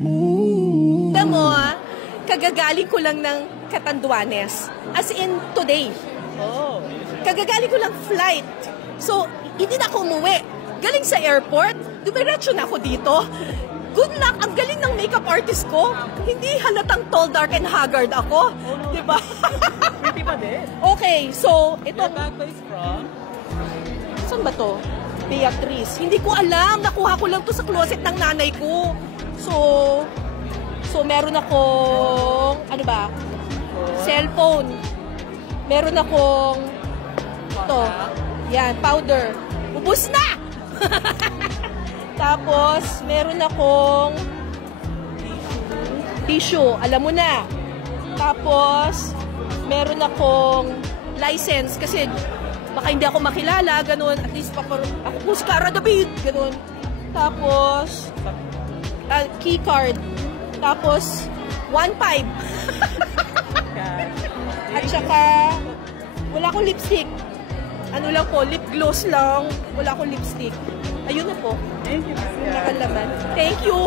Alam mo, kagagaling ko lang ng Catanduanes. As in, today. Kagagaling ko lang flight. So, hindi na ako umuwi. Galing sa airport, dumiretso na ako dito. Good luck, ang galing ng makeup artist ko. Hindi halatang tall, dark, and haggard ako. Diba? Pretty pa din. Okay, so, ito. Your bag is from? Saan ba to? Beatrice. Hindi ko alam. Nakuha ko lang to sa closet ng nanay ko. So meron akong, ano ba? Cellphone. Meron akong, ito. Yan, powder. Ubus na! Tapos, meron akong tissue. Alam mo na. Tapos, meron akong license. Kasi, baka hindi ako makilala. Ganun. At least, ako po si Cara David. Ganun. Tapos, key card. Tapos, 1.5. At saka, wala akong lipstick. Ano lang po, lip gloss lang. Wala akong lipstick. Ayun na po. Thank you. Nakalaman. Thank you!